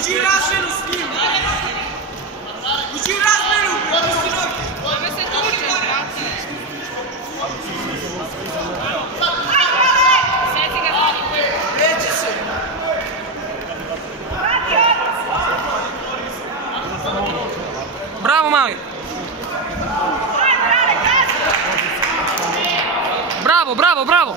Uđi u razmenu s njim! Uđi u razmenu! Ove se tuče, brate. Seti ga vani. Reći se! Bravo, mali! Bravo, bravo, bravo!